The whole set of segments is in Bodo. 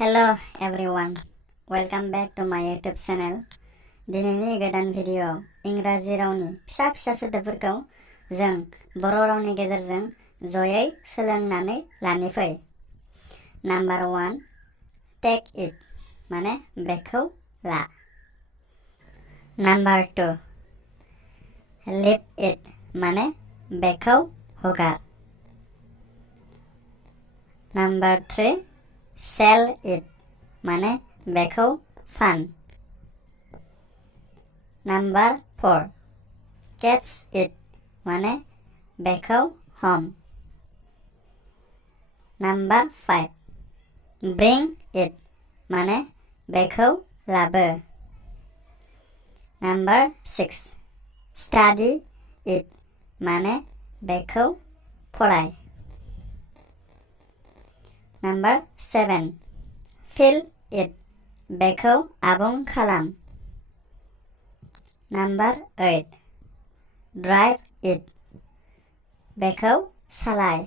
Hello everyone, welcome back to my YouTube channel. दिनैनि गोदान भिडिअ इंराजि रावनि फिसा फिसा सोदोबफोरखौ जों बर' रावनि गेजेरजों जयै सोलोंनानै लानि फै। Number 1, take it माने बेखौ ला। Number 2, leave it माने बेखौ हगार। Number 3, sell it माने बेखौ फान। Number 4, catch it माने बेखौ हम। Number 5, bring it माने बेखौ लाबो। Number 6, study it माने बेखौ फराय। Number 7, fill it बेखौ आबुं खालाम। Number 8, drive it बेखौ सालाय।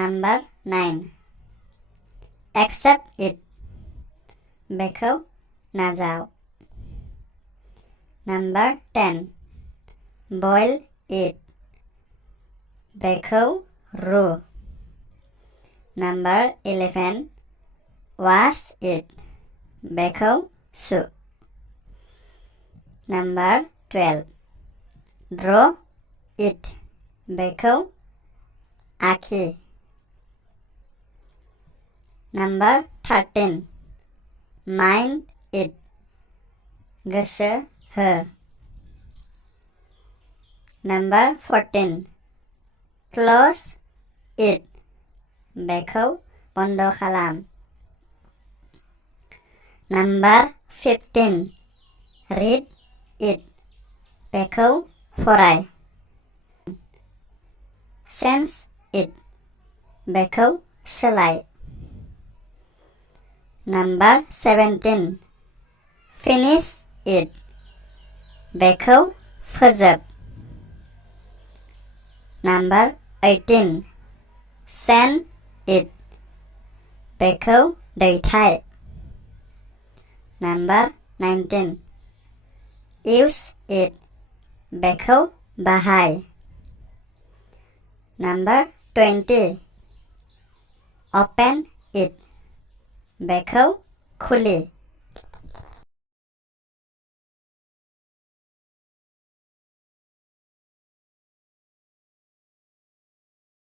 Number 9, accept it बेखौ नाजाव। Number 10, boil it बेखौ रु। Number 11, wash it बेखौ सु। Number 12, draw it बेखौ आखि। Number 13, mind it गोसो हो। Number 14, close it बेखौ बन्द खालाम। Number 15, read it बेखौ फराय। change it बेखौ सोलाय। Number 17, finish it बेखौ फोजोब। Number 18, send it बेखौ दैथाय। Number 19, use it बेखौ बाहाय। Number 20, open it बेखौ खुलि।